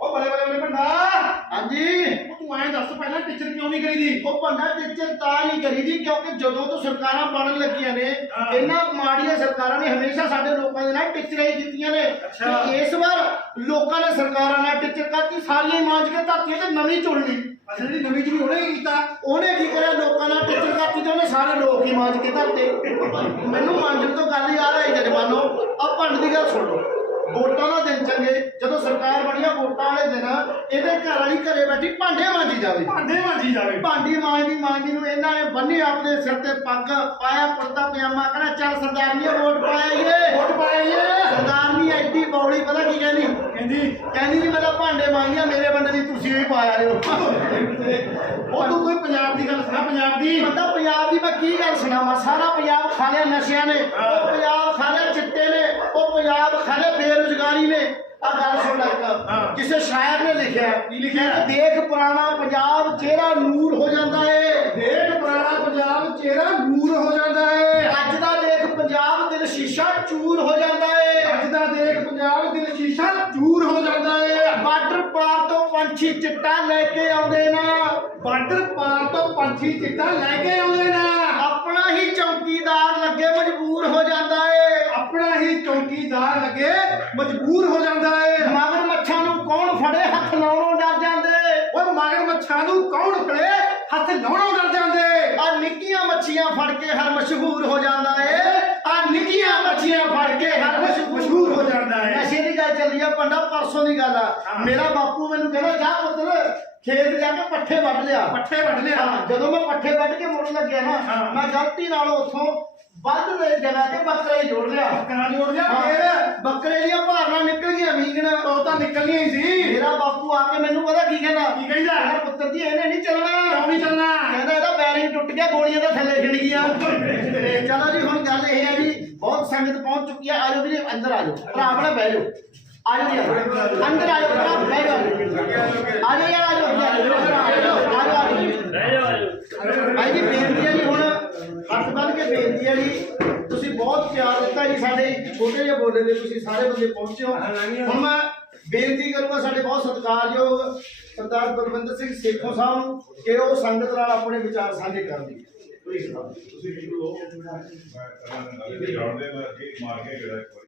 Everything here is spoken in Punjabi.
ਉਹ ਬਲੇ ਬਲੇ ਬਲੇ ਭੰਡਾ। ਹਾਂਜੀ। ਉਹ ਤੂੰ ਐਂ ਦੱਸ ਪਹਿਲਾਂ ਟੀਚਰ ਕਿਉਂ ਨਹੀਂ ਕਰੀਦੀ? ਉਹ ਭੰਡਾ ਟੀਚਰ ਤਾਂ ਨਹੀਂ ਕਰੀਦੀ ਕਿਉਂਕਿ ਜਦੋਂ ਤੋਂ ਸਰਕਾਰਾਂ ਬਣਨ ਲੱਗੀਆਂ ਨੇ ਹਾਂ। ਇਹਨਾਂ ਮਾੜੀਆਂ ਸਰਕਾਰਾਂ ਨੇ ਹਮੇਸ਼ਾ ਸਾਡੇ ਲੋਕਾਂ ਦੇ ਨਾਲ ਟਿਚਰਾਂ ਹੀ ਕੀਤੀਆਂ ਨੇ। ਅੱਛਾ। ਤੇ ਇਸ ਵਾਰ ਲੋਕਾਂ ਨੇ ਸਰਕਾਰਾਂ ਨਾਲ ਟਿਚਰ ਕਰਤੀ ਹੀ ਮਾਂਜ ਕੇ ਧਰਤੀ ਤੇ ਨਵੀਂ ਚੁਣ ਲਈ ਅਸਲ ਦੀ ਨਵੀਂ ਜਿਹੜੀ ਉਹਨੇ ਕੀ ਕੀਤਾ? ਉਹਨੇ ਕੀ ਕਰਿਆ? ਲੋਕਾਂ ਨਾਲ ਟਿਚਰ ਕਰਤੀ ਤੇ ਉਹਨੇ ਸਾਰੇ ਲੋਕ ਹੀ ਮਾਂਜ ਕੇ ਧਰਤੇ। ਮੈਨੂੰ ਮਾਂਜਣ ਤੋਂ ਗੱਲ ਯਾਦ ਆਈ ਜਜਮਾਨੋ ਆ ਭੰਡ ਦੀ ਗੱਲ ਸੁਣ ਲਓ। ਵੋਟਾਂ ਦਾ ਦਿਨ ਚੰਗੇ। ਜਦੋਂ ਸਰਕਾਰ ਬਣੀ ਆ ਵੋਟਾਂ ਵਾਲੇ ਦਿਨ ਇਹਦੇ ਘਰ ਵਾਲੀ ਘਰੇ ਬੈਠੀ ਭਾਂਡੇ ਮਾਂਜੀ ਜਾਵੇ। ਭਾਂਡੇ ਮਾਂਜੀ ਜਾਵੇ। ਭਾਂਡੀ ਮਾਂਜਦੀ ਮਾਂਜਦੀ ਨੂੰ ਇਹਨਾਂ ਨੇ ਬੰਨੇ ਆਪਣੇ ਸਿਰ ਤੇ ਪੱਗ ਪਾਇਆ ਕੁੜਤਾ ਪਜਾਮਾ ਕਹਿੰਦਾ ਚੱਲ ਸਰਦਾਰਨੀ ਵੋਟ ਪਾਈਏ ਵੋਟ ਪਾਈਏ ਸਰਦਾਰਨੀ ਐਡੀ ਬੌਲੀ ਪਤਾ ਕੀ ਕਹਿੰਦੀ? ਕਹਿੰਦੀ ਕਹਿੰਦੀ ਜੀ ਮੈਂ ਤਾਂ ਭਾਂਡੇ ਮਾਂਜਦੀਆਂ ਮੇਰੇ ਬੰਦੇ ਦੀ ਤੁਸੀਂ ਹੀ ਪਾਇਆ ਰਿਓ ਉਹ ਤੂੰ ਕੋਈ ਪੰਜਾਬ ਦੀ ਗੱਲ ਸੁਣਾ ਪੰਜਾਬ ਦੀ? ਬੰਦਾ ਪੰਜਾਬ ਦੀ ਮੈਂ ਕੀ ਗੱਲ ਸੁਣਾਵਾਂ? ਸਾਰਾ ਪੰਜਾਬ ਖਾ ਲਿਆ ਨਸ਼ਿਆਂ ਨੇ। ਉਹ ਪੰਜਾਬ ਖਾ ਲਿਆ ਚਿੱਟੇ ਨੇ। ਉਹ ਪੰਜਾਬ ਖਾ ਲਿਆ ਆ ਗੱਲ ਸੁਣ। ਇੱਕ। ਕਿਸੇ ਸ਼ਾਇਰ ਨੇ ਲਿਖਿਆ ਕੀ ਲਿਖਿਆ? ਦੇਖ ਪੁਰਾਣਾ ਪੰਜਾਬ ਚਿਹਰਾ ਨੂਰ ਹੋ ਜਾਂਦਾ ਏ। ਦੇਖ ਪੁਰਾਣਾ ਪੰਜਾਬ ਚਿਹਰਾ ਨੂਰ ਹੋ ਜਾਂਦਾ ਹੈ ਅੱਜ ਦਾ ਦੇਖ ਪੰਜਾਬ ਦਿਲ ਸ਼ੀਸ਼ਾ ਚੂਰ ਹੋ ਜਾਂਦਾ ਏ। ਅੱਜ ਦਾ ਦੇਖ ਪੰਜਾਬ ਦਿਲ ਸ਼ੀਸ਼ਾ ਚੂਰ ਹੋ ਜਾਂਦਾ ਹੈ ਬਾਰਡਰ ਪਾਰ ਤੋਂ ਪੰਛੀ ਚਿੱਟਾ ਲੈ ਕੇ ਆਉਂਦੇ ਨਾ। ਬਾਰਡਰ ਪਾਰ ਤੋਂ ਪੰਛੀ ਚਿੱਟਾ ਲੈ ਕੇ ਆਉਂਦੇ ਨਾ। ਆਪਣਾ ਹੀ ਚੌਕੀਦਾਰ ਲੱਗੇ ਮਜਬੂਰ ਹੋ ਜਾਂਦਾ ਏ ਚੌਕੀਦਾਰ ਲੱਗੇ ਮਜਬੂਰ ਹੋ ਜਾਂਦਾ ਹੈ ਮਗਰ ਮੱਛਾਂ ਨੂੰ ਕੌਣ ਫੜੇ? ਹੱਥ ਲਾਉਣੋਂ ਡਰ ਜਾਂਦੇ। ਓਏ ਮਗਰ ਮੱਛਾਂ ਨੂੰ ਕੌਣ ਫੜੇ? ਹੱਥ ਲਾਉਣੋਂ ਡਰ ਜਾਂਦੇ। ਆ ਨਿੱਕੀਆਂ ਮੱਛੀਆਂ ਫੜ ਕੇ ਹਰ ਮਸ਼ਹੂਰ ਹੋ ਜਾਂਦਾ ਏ। ਆ ਨਿੱਕੀਆਂ ਮੱਛੀਆਂ ਫੜ ਕੇ ਹਰ ਮਸ਼ਹੂਰ ਹੋ ਜਾਂਦਾ ਹੈ ਨਸ਼ੇ ਦੀ ਗੱਲ ਚੱਲੀ ਆ ਪੰਡਾ ਪਰਸੋਂ ਦੀ ਗੱਲ ਆ। ਮੇਰਾ ਬਾਪੂ ਮੈਨੂੰ ਕਹਿੰਦਾ ਜਾ ਪੁੱਤਰ ਖੇਤ ਜਾ ਕੇ ਪੱਠੇ ਵੱਢ ਲਿਆ। ਪੱਠੇ ਵੱਢ ਲਿਆ। ਜਦੋਂ ਮੈਂ ਪੱਠੇ ਵੱਢ ਕੇ ਮੁੜਨ ਲੱਗਿਆ ਨਾ। ਮੈਂ ਗਲਤੀ ਨਾਲ ਉੱਥੋਂ ਵੱਧ ਦੇ ਜਗ੍ਹਾ ਤੇ ਬੱਕਰੇ ਜੋੜ ਲਿਆ। ਕਰਾਂ ਜੋੜ ਲਿਆ ਹਾਂ, ਫੇਰ ਬੱਕਰੇ ਦੀਆਂ ਭਾਰਨਾ ਨਿਕਲ ਗਈਆਂ ਵੀਗਣਾ ਉਹ ਤਾਂ ਨਿਕਲਣੀਆਂ ਹੀ ਸੀ। ਮੇਰਾ ਬਾਪੂ ਆ ਕੇ ਮੈਨੂੰ ਪਤਾ ਕੀ ਕਹਿੰਦਾ? ਕੀ ਕਹਿੰਦਾ? ਕਹਿੰਦਾ ਪੁੱਤਰ ਜੀ ਇਹਨੇ ਨਹੀਂ ਚੱਲਣਾ। ਕਿਉਂ ਨਹੀਂ ਚੱਲਣਾ? ਕਹਿੰਦਾ ਇਹਦਾ ਬੈਰਿੰਗ ਟੁੱਟ ਗਿਆ ਗੋਲੀਆਂ ਤਾਂ ਥੱਲੇ ਖਿੰਡ ਗਈਆਂ। ਤੇ ਚਲੋ ਜੀ ਹੁਣ ਗੱਲ ਇਹ ਹੈ ਜੀ ਬਹੁਤ ਸੰਗਤ ਪਹੁੰਚ ਚੁੱਕੀ ਹੈ। ਆਜੋ ਵੀਰੇ ਅੰਦਰ ਆਜੋ। ਭਰਾ ਆਪਣਾ ਬਹਿ ਜਾਓ। ਆਜੋ ਜੀ। ਅੰਦਰ ਆਜੋ ਭਰਾ ਬਹਿ ਜਾਓ ਆਜੋ ਯਾਰ ਆਜੋ ਆਜੋ ਆਜੋ ਆਜੋ ਭਾਈ ਜੀ ਬੇਨਤੀ ਹੈ ਜੀ ਹੁਣ ਹੱਥ ਬੇਨਤੀ ਹੈ ਜੀ, ਤੁਸੀਂ ਬਹੁਤ ਪਿਆਰ ਦਿੱਤਾ ਜੀ ਸਾਡੇ ਛੋਟੇ ਜਿਹੇ ਬੋਲੇ ਦੇ, ਤੁਸੀਂ ਸਾਰੇ ਬੰਦੇ ਪਹੁੰਚੇ ਹੋ। ਹੁਣ ਮੈਂ ਬੇਨਤੀ ਕਰੂੰਗਾ ਸਾਡੇ ਬਹੁਤ ਸਤਿਕਾਰਯੋਗ ਸਰਦਾਰ ਬਲਵਿੰਦਰ ਸਿੰਘ ਸੇਖੋਂ ਸਾਹਿਬ ਨੂੰ ਕਿ ਉਹ ਸੰਗਤ ਨਾਲ ਆਪਣੇ ਵਿਚਾਰ ਸਾਂਝੇ ਕਰਨ ਦੀ। ਤੁਸੀਂ ਵੀ ਲੋ ਮੈਂ ਕਰਾਂ ਨਾਲ ਜਾਣਦੇ ਮੈਂ ਅੱਗੇ ਮਾਰ ਕੇ ਗੜਾ